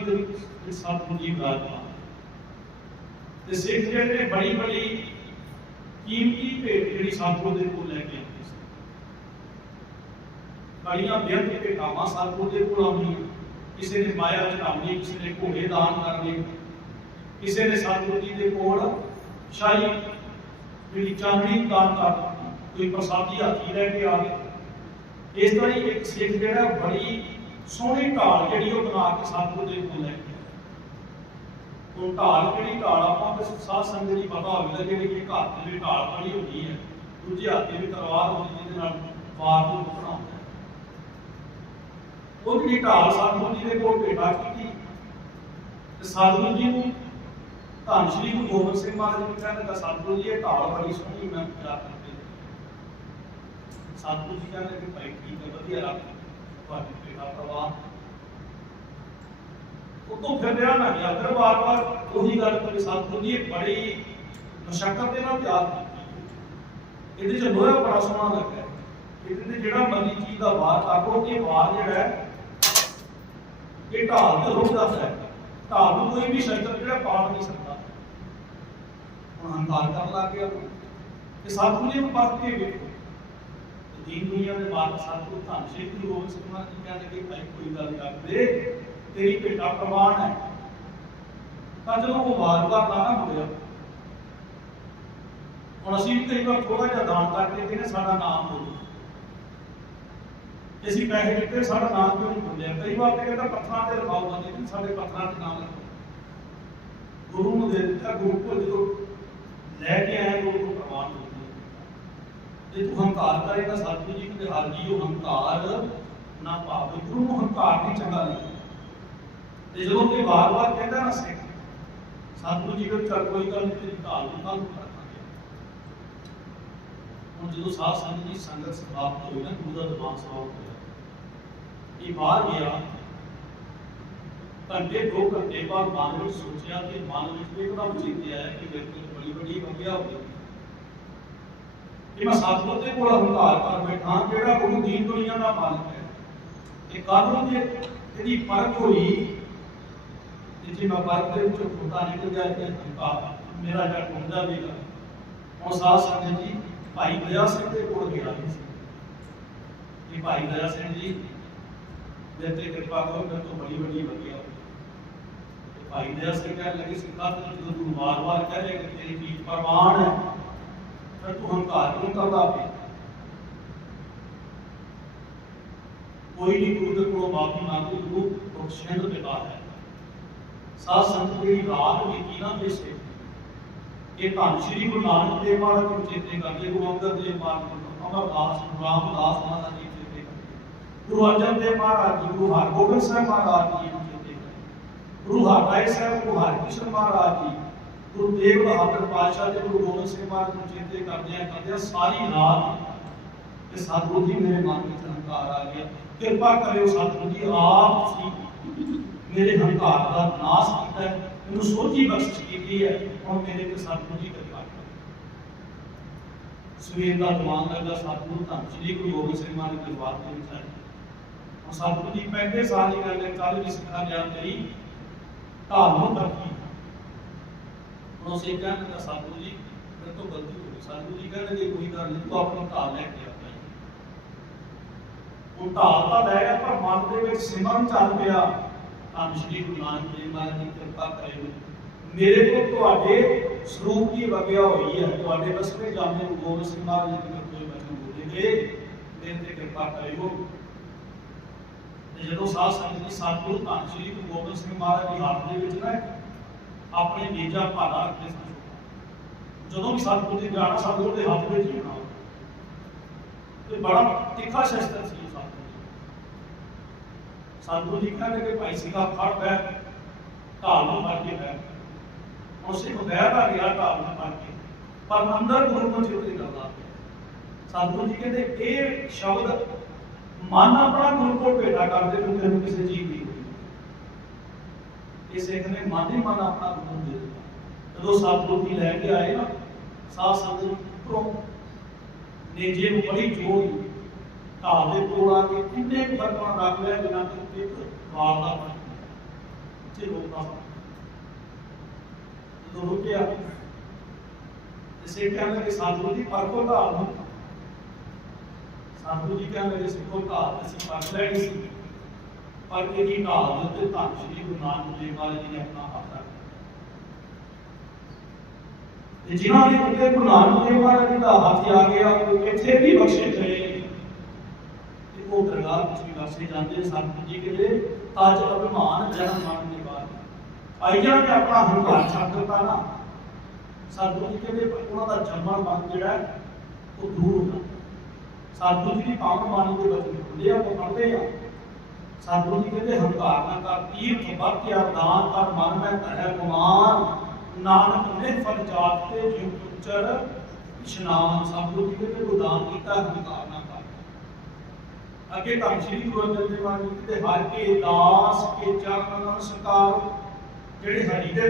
ਜੀ ਦੇ ਵਿੱਚ ਸਤਿਗੁਰੂ ਜੀ ਵਿਰਾਜਮਾਨ ਤੇ ਸਿੱਖ ਜਿਹੜੇ ਨੇ ਬੜੀ ਬੜੀ ਕੀਮਤੀ ਭੇਟ ਜਿਹੜੀ ਸਤਿਗੁਰੂ ਦੇ ਕੋਲ ਲੈ ਕੇ ਆਉਂਦੇ ਸੀ ਬੜੀਆਂ ਬੇਅੰਤ ਭੇਟਾਵਾਂ ਸਤਿਗੁਰੂ ਦੇ ਕੋਲ ਆਉਂਦੀਆਂ ਕਿਸੇ ਨੇ ਮਾਇਆ ਚੜਾਉਣੀ ਕਿਸੇ ਨੇ ਘੋੜੇ ਦਾਨ ਕਰਨੇ ਕਿਸੇ ਨੇ ਸਤਿਗੁਰੂ ਜੀ ਦੇ ਕੋਲ ਸ਼ਾਹੀ ਜਿਹੜੀ ਚਾਂਦਨੀ ਦਾਨ ਕਰ ਦਿੱਤੀ ਕੋਈ ਪ੍ਰਸਾਦੀ ਹਾਥੀ ਲੈ ਕੇ ਆ ਗਿਆ ਇਸ ਤਰ੍ਹਾਂ ਹੀ ਇੱਕ ਸਿੱਖ ਜਿਹੜਾ ਬੜੀ ਸੋਹਣੀ ਢਾਲ ਜਿਹੜੀ ਉਹ ਬਣਾ ਕੇ ਸਤਿਗੁਰੂ ਦੇ ਕੋਲ ਲੈ ਕੇ ਉਹ ਢਾਲ ਕਿਹੜੀ ਢਾਲ ਆਪਾਂ ਤੇ ਸਾਧ ਸੰਗਤ ਦੀ ਪਤਾ ਹੋਵੇਗਾ ਜਿਹੜੀ ਕਿ ਘਰ ਦੇ ਵਿੱਚ ਢਾਲ ਬਣੀ ਹੁੰਦੀ ਹੈ, ਦੂਜੇ ਹੱਥ ਦੇ ਤਲਵਾਰ ਹੁੰਦੀ ਜਿਹਦੇ ਨਾਲ ਵਾਰ ਨੂੰ ਰੁਕਣਾ ਉਹ ਜਿਹੜੀ ਢਾਲ ਸਤਿਗੁਰੂ ਜੀ ਦੇ ਕੋਲ ਭੇਟਾ ਕੀਤੀ, ਤੇ ਸਤਿਗੁਰੂ ਜੀ ਨੂੰ ਧੰਨ ਸ਼੍ਰੀ ਗੁਰੂ ਗੋਬਿੰਦ ਸਿੰਘ ਮਹਾਰਾਜ ਜੀ ਕਹਿੰਦੇ ਕਿ ਸਤਿਗੁਰੂ ਜੀ ਇਹ ਢਾਲ ਬੜੀ ਸੋਹਣੀ ਮੈਂ ਪਿਆਰ ਕਰਦੇ ਸਤਿਗੁਰੂ ਜੀ ਕਹਿੰਦੇ ਕਿ ਭਾਈ ਠੀਕ ਹੈ, ਵਧੀਆ ਰੱਖ ਤੁਹਾਡੀ ਭੇਟਾ ਪ੍ਰਵਾਨ ਉਤੋਂ ਫਿਰ ਰਿਹਾ ਨਾ ਗਿਆ ਫਿਰ ਵਾਰ-ਵਾਰ ਉਹੀ ਗੱਲ ਕਰੀ ਸਤਿਗੁਰੂ ਜੀ ਇਹ ਬੜੀ ਮਸ਼ੱਕਤ ਦੇ ਨਾਲ ਤਿਆਰ ਕੀਤੀ। ਇਹਦੇ ਚ ਲੋਹਾ ਬੜਾ ਸੋਹਣਾ ਲੱਗਾ ਇਹਦੇ ਤੇ ਜਿਹੜਾ ਮਰਜ਼ੀ ਚੀਜ਼ ਦਾ ਵਾਰ ਕਾਕੋ ਤੇ ਵਾਰ ਜਿਹੜਾ ਇਹ ਢਾਲ ਤੇ ਰੁਕ ਜਾਂਦਾ ਹੈ। ਢਾਲ ਨੂੰ ਕੋਈ ਵੀ ਸ਼ਸਤਰ ਜਿਹੜਾ ਪਾੜ ਨਹੀਂ ਸਕਦਾ। ਹੁਣ ਹੰਕਾਰ ਕਰਨ ਲੱਗ ਗਿਆ ਤੇ ਸਤਿਗੁਰੂ ਜੀ ਨੂੰ ਪਰਖ ਕੇ ਵੇਖੋ ਦੀਨ ਦੁਨੀਆ ਦੇ ਮਾਲਕ ਸਤਿਗੁਰੂ ਧੰਨ ਸ਼੍ਰੀ ਗੁਰੂ ਗੋਬਿੰਦ ਸਿੰਘ ਮਹਾਰਾਜ ਜੀ ਕਹਿੰਦੇ ਕਿ ਭਾਈ ਕੋਈ ਗੱਲ ਕਰਦੇ ਤੇਰੀ ਭੇਟਾ ਪ੍ਰਮਾਣ ਹੈ। ਤਾਂ ਜਦੋਂ ਉਹ ਵਾਰ-ਵਾਰ ਨਾ ਨਾ ਮੁੜਿਆ, ਹੁਣ ਅਸੀਂ ਵੀ ਕਈ ਵਾਰ ਥੋੜਾ ਜਿਹਾ ਦਾਨ ਕਰਕੇ ਕਹਿੰਦੇ ਸਾਡਾ ਨਾਮ ਬੋਲੋ। ਅਸੀਂ ਪੈਸੇ ਦਿੱਤੇ, ਸਾਡਾ ਨਾਮ ਕਿਉਂ ਨਹੀਂ ਬੋਲਿਆ? ਕਈ ਵਾਰ ਤੇ ਕਹਿੰਦਾ ਪੱਥਰਾਂ ਤੇ ਲਗਾਓ ਬੰਦੇ ਕਿ ਸਾਡੇ ਪੱਥਰਾਂ ਤੇ ਨਾਮ ਲਿਖੋ ਗੁਰੂ ਨੂੰ ਦੇ ਦਿੱਤਾ, ਗੁਰੂ ਕੋਲ ਜਦੋਂ ਲੈ ਕੇ ਆਏ ਗੁਰੂ ਨੂੰ ਜੇ ਤੂੰ ਹੰਕਾਰ ਕਰੇਗਾ ਸਤਿਗੁਰੂ ਜੀ ਕਹਿੰਦੇ ਹਰ ਜੀ ਉਹ ਹੰਕਾਰ ਨਾ ਭਾਵੇ ਗੁਰੂ ਨੂੰ ਹੰਕਾਰ ਨਹੀਂ ਚੰਗਾ ਨਹੀਂ ਤੇ ਜਦੋਂ ਤੇ ਵਾਰ-ਵਾਰ ਕਹਿੰਦਾ ਨਾ ਸਿੱਖ, ਸਤਿਗੁਰੂ ਜੀ ਕਹਿੰਦੇ ਕੋਈ ਗੱਲ ਤੇਰੀ ਢਾਲ ਨੂੰ ਕੱਲ ਰੱਖਾਂਗੇ। ਹੁਣ ਜਦੋਂ ਸਾਧ ਸੰਗਤ ਦੀ ਸੰਗਤ ਸਮਾਪਤ ਹੋਈ ਨਾ, ਗੁਰੂ ਦਾ ਦਿਮਾਗ ਸਮਾਪਤ ਹੋਇਆ ਇਹ ਬਾਹਰ ਗਿਆ, ਘੰਟੇ, ਦੋ ਘੰਟੇ ਬਾਅਦ ਮਨ ਵਿੱਚ ਸੋਚਿਆ ਕਿ ਮਨ ਵਿੱਚ ਇੱਕਦਮ ਚੇਤੇ ਆਇਆ ਕਿ ਮੇਰੇ ਕੋਲ ਬੜੀ ਵੱਡੀ ਮੰਗਿਆ ਹੋ ਕਿ ਮੈਂ ਸਤਿਗੁਰ ਦੇ ਕੋਲ ਹੰਕਾਰ ਕਰ ਬੈਠਾ ਜਿਹੜਾ ਗੁਰੂ ਦੀਨ ਦੁਨੀਆ ਦਾ ਮਾਲਕ ਹੈ। ਇਹ ਕਾਨੂੰਨ ਜੇ ਇਹਦੀ ਪਰਖ ਹੋਈ ਤੇ ਜੇ ਮੈਂ ਪਰਖ ਦੇ ਵਿੱਚੋਂ ਖੋਟਾ ਨਿਕਲ ਜਾਏ ਤੇ ਹੰਕਾਰ ਮੇਰਾ ਜਿਹੜਾ ਟੁੰਡਾ ਦੇਗਾ ਉਹ ਸਾਧ ਸੰਗਤ ਜੀ, ਭਾਈ ਦਇਆ ਸਿੰਘ ਦੇ ਕੋਲ ਗਿਆ ਸੀ। ਇਹ ਭਾਈ ਦਇਆ ਸਿੰਘ ਜੀ, ਮੇਰੇ ਤੇ ਕਿਰਪਾ ਕਰੋ, ਮੇਰੇ ਤੋਂ ਬੜੀ ਵੱਡੀ ਵਧੀਆ ਤੇ ਭਾਈ ਦਇਆ ਸਿੰਘ ਕਹਿਣ ਲੱਗੇ, ਸਿੱਖਾ ਤੂੰ ਜਦੋਂ ਤੂੰ ਵਾਰ-ਵਾਰ ਕਹਿ ਰਿਹਾ ਕਿ ਤੇਰੀ ਚੀਜ਼ ਪ੍ਰਮਾਣ ਹੈ ਫਿਰ ਤੂੰ ਹੰਕਾਰ ਕਿਉਂ ਕਰਦਾ ਪਿਆ ਕੋਈ ਨਹੀਂ ਗੁਰੂ ਦੇ ਕੋਲੋਂ ਮਾਫੀ ਮੰਗਦੇ, ਗੁਰੂ ਬਖਸ਼ਿੰਦ ਬੇਕਾਰ ਹੈ। ਸਾਧ ਸੰਗਤ ਦੀ ਰਾਤ ਬੀਤੀ ਨਾ ਬੇਸੇ ਇਹ ਧੰਨ ਸ਼੍ਰੀ ਗੁਰੂ ਨਾਨਕ ਦੇਵ ਮਹਾਰਾਜ ਨੂੰ ਚੇਤੇ ਕਰਦੇ, ਗੁਰੂ ਅੰਗਦ ਦੇਵ ਮਹਾਰਾਜ ਨੂੰ, ਅਮਰਦਾਸ ਨੂੰ, ਰਾਮਦਾਸ ਮਹਾਰਾਜ ਜੀ ਚੇਤੇ ਕਰਦੇ। ਗੁਰੂ ਅਰਜਨ ਦੇਵ ਮਹਾਰਾਜ ਜੀ, ਗੁਰੂ ਹਰਗੋਬਿੰਦ ਸਾਹਿਬ ਮਹਾਰਾਜ ਜੀ ਨੂੰ ਚੇਤੇ ਕਰਦੇ। ਗੁਰੂ ਹਰਰਾਏ ਸਾਹਿਬ, ਗੁਰੂ ਹਰਕ੍ਰਿਸ਼ਨ ਮਹਾਰਾਜ ਜੀ ਗੁਰੂ ਤੇਗ ਬਹਾਦਰ ਪਾਤਸ਼ਾਹ ਤੇ ਗੁਰੂ ਗੋਬਿੰਦ ਸਿੰਘ ਮਹਾਰਾਜ ਨੂੰ ਚੇਤੇ ਕਰਦੇ ਆ ਕਰਦੇ ਆ, ਸਾਰੀ ਰਾਤ ਤੇ ਸਤਿਗੁਰੂ ਜੀ ਮੇਰੇ ਮਨ ਵਿੱਚ ਹੰਕਾਰ ਆ ਗਿਆ। ਕਿਰਪਾ ਕਰਿਓ ਸਤਿਗੁਰੂ ਜੀ, ਆਪ ਤੁਸੀਂ ਮੇਰੇ ਹੰਕਾਰ ਦਾ ਨਾਸ਼ ਕੀਤਾ ਮੈਨੂੰ ਸੋਝੀ ਬਖਸ਼ਿਸ਼ ਕੀਤੀ ਹੈ। ਹੁਣ ਮੇਰੇ ਤੇ ਸਤਿਗੁਰੂ ਜੀ ਕਿਰਪਾ ਕਰੋ। ਸਵੇਰ ਦਾ ਦਿਮਾਗ ਲੱਗਾ ਸਤਿਗੁਰੂ ਧੰਨ ਸ਼੍ਰੀ ਗੁਰੂ ਗੋਬਿੰਦ ਸਿੰਘ ਮਹਾਰਾਜ ਦੀ ਬਾਤ ਦੇ ਵਿੱਚ ਆਇਆ ਸਤਿਗੁਰੂ ਜੀ, ਪਹਿਲੇ ਸਾਲ ਹੀ ਗੱਲ ਹੈ ਕੱਲ ਵੀ ਸਿੱਖਾ ਗਿਆ ਤੇਰੀ ਢਾਲ ਨੂੰ ਰੱਖੀ ਹੁਣ ਉਸੇ ਕਹਿੰਦੇ ਦਾ ਸਤਿਗੁਰੂ ਜੀ, ਮੇਰੇ ਤੋਂ ਗਲਤੀ ਹੋ ਗਈ। ਸਤਿਗੁਰੂ ਜੀ ਕਹਿੰਦੇ ਜੇ ਕੋਈ ਗੱਲ ਨਹੀਂ, ਤੂੰ ਆਪਣੀ ਢਾਲ ਲੈ ਕੇ ਆ ਭਾਈ। ਤਾਂ ਲੈ ਗਿਆ, ਪਰ ਮਨ ਦੇ ਵਿੱਚ ਸਿਮਰਨ ਚੱਲ ਪਿਆ। ਧੰਨ ਸ਼੍ਰੀ ਗੁਰੂ ਨਾਨਕ ਦੇਵ ਮਹਾਰਾਜ ਦੀ ਕਿਰਪਾ ਕਰੇ ਮੇਰੇ ਕੋਲ ਤੁਹਾਡੇ ਸਰੂਪ ਦੀ ਵਗਿਆ ਹੋਈ ਹੈ? ਤੁਹਾਡੇ ਬਸਵੇਂ ਜਾਂਦੇ ਨੂੰ ਗੋਬਿੰਦ ਸਿੰਘ ਮਹਾਰਾਜ ਜੀ ਦੇ ਕੋਈ ਬਚਨ ਬੋਲੇਗੇ ਮੇਰੇ ਤੇ ਕਿਰਪਾ ਕਰਿਓ। ਜਦੋਂ ਸਾਧ ਸੰਗਤ ਦੀ ਸਤਿਗੁਰੂ ਧੰਨ ਸ਼੍ਰੀ ਗੁਰੂ ਗੋਬਿੰਦ ਸਿੰਘ ਮਹਾਰਾਜ ਦੀ ਹੱਥ ਵਿੱਚ ਨਾ ਆਪਣੇ ਨੇਜਾ ਭਾਲਾ ਰੱਖਦੇ ਸਨ ਜਦੋਂ ਵੀ ਸਤਿਗੁਰੂ ਜੀ ਜਾਣਾ ਸਤਿਗੁਰੂ ਦੇ ਹੱਥ ਵਿੱਚ ਹੋਣਾ ਤੇ ਬੜਾ ਤਿੱਖਾ ਸ਼ਸਤਰ ਸੀ ਉਹ ਸਤਿਗੁਰੂ ਜੀ ਕਹਿੰਦੇ ਕਿ ਭਾਈ ਸਿੰਘਾ ਫੜ ਬੈ ਢਾਲ ਨੂੰ ਫੜ ਕੇ ਬੈ ਉਸੇ ਕੋ ਦਾ ਗਿਆ, ਢਾਲ ਨੂੰ ਫੜ ਕੇ। ਪਰ ਅੰਦਰ ਗੁਰੂ ਨੂੰ ਚਿੱਤ ਕਰਦਾ ਸਤਿਗੁਰੂ ਜੀ ਕਹਿੰਦੇ ਇਹ ਸ਼ਬਦ ਮਨ ਆਪਣਾ ਗੁਰੂ ਕੋਲ ਭੇਟਾ ਕਰਦੇ ਨੂੰ ਤੈਨੂੰ ਕਿਸੇ ਚੀਜ਼ ਦੀ ਇਹ ਸਿੱਖ ਨੇ ਮਨ ਹੀ ਮਨ ਆਪਣਾ ਗੁਰੂ ਨੂੰ ਦੇ ਦਿੱਤਾ ਜਦੋਂ ਸਤਿਗੁਰੂ ਜੀ ਲੈ ਕੇ ਆਏ ਨਾ ਸਾਧ ਸੰਗਤ ਨੂੰ ਉੱਪਰੋਂ ਨੇਜੇ ਨੂੰ ਬੜੀ ਜੋੜ ਢਾਲ ਦੇ ਕੋਲ ਆ ਕੇ ਕਿੰਨੇ ਕੁ ਫਰਕਾਂ ਰੱਖ ਲਿਆ ਬਿਨਾਂ ਕਿ ਇੱਕ ਵਾਰ ਦਾ ਫ਼ਰਕ ਤੇ ਰੋਕਦਾ ਜਦੋਂ ਰੁਕਿਆ ਤੇ ਸੇ ਕਹਿੰਦਾ ਕਿ ਸਾਧੂ ਦੀ ਪਰਖੋ ਧਾਰ ਨੂੰ ਸਾਧੂ ਜੀ ਕਹਿੰਦੇ ਕਿ ਸਿੱਖੋ ਧਾਰ ਅਸੀਂ ਪਰਖ ਲੈਣੀ ਸੀ ਪਰ ਇਹਦੀ ਢਾਲ ਦੇ ਧੰਨ ਸ਼੍ਰੀ ਗੁਰੂ ਨਾਨਕ ਦੇਵ ਮਹਾਰਾਜ ਜੀ ਨੇ ਆਪਣਾ ਹੱਥ ਰੱਖ ਤੇ ਜਿਨ੍ਹਾਂ ਦੇ ਉੱਤੇ ਗੁਰੂ ਨਾਨਕ ਦੇਵ ਮਹਾਰਾਜ ਜੀ ਦਾ ਹੱਥ ਆ ਗਿਆ ਇੱਥੇ ਵੀ ਬਖਸ਼ੇ ਗਏ। ਤੇ ਉਹ ਦਰਗਾਹ ਵਿੱਚ ਵੀ ਬਖਸ਼ੇ ਜਾਂਦੇ ਸੰਤ ਜੀ ਕਹਿੰਦੇ ਅੱਜ ਅਭਿਮਾਨ ਜਨਮ ਮਰਨ ਦੇ ਬਾਅਦ। ਆਈਆਂ ਨੇ ਆਪਣਾ ਹੰਕਾਰ ਛੱਡ ਦਿੱਤਾ ਨਾ। ਸਾਧੂ ਜੀ ਕਹਿੰਦੇ ਉਹਨਾਂ ਦਾ ਜੰਮਣ ਮਰਨ ਜਿਹੜਾ ਉਹ ਦੂਰ ਹੋ ਜਾਂਦਾ ਸਾਧੂ ਜੀ ਦੀ ਪਾਵਨ ਬਾਣੀ ਦੇ ਬਚਨ ਹੁੰਦੇ ਆ ਉਹ ਪੜ੍ਹਦੇ ਆ। ਸਾਧੂ ਜੀ ਕਹਿੰਦੇ, ਹੰਕਾਰ ਨਾ ਕਰ ਤੀਰਥ ਵਰਤਿਆ ਦਾਨ ਕਰ ਮਨ ਮੈਂ ਧਰੈ ਗੁਮਾਨ ਨਾਨਕ ਨੇ ਫਲ ਜਾਤ ਤੇ ਜਿਉ ਪੁੱਚਰ ਇਸ਼ਨਾਨ। ਸਾਧੂ ਜੀ ਕਹਿੰਦੇ ਉਹ ਦਾਨ ਕੀਤਾ, ਹੰਕਾਰ ਨਾ ਕਰ ਅੱਗੇ ਤਾਂ ਸ੍ਰੀ ਗੁਰੂ ਅਰਜਨ ਦੇਵ ਮਹਾਰਾਜ ਜੀ ਦੇ ਹਰ ਕੇ ਦਾਸ ਕੇ ਚਰਨ ਨਮਸਕਾਰ। ਜਿਹੜੇ ਹਰੀ ਦੇ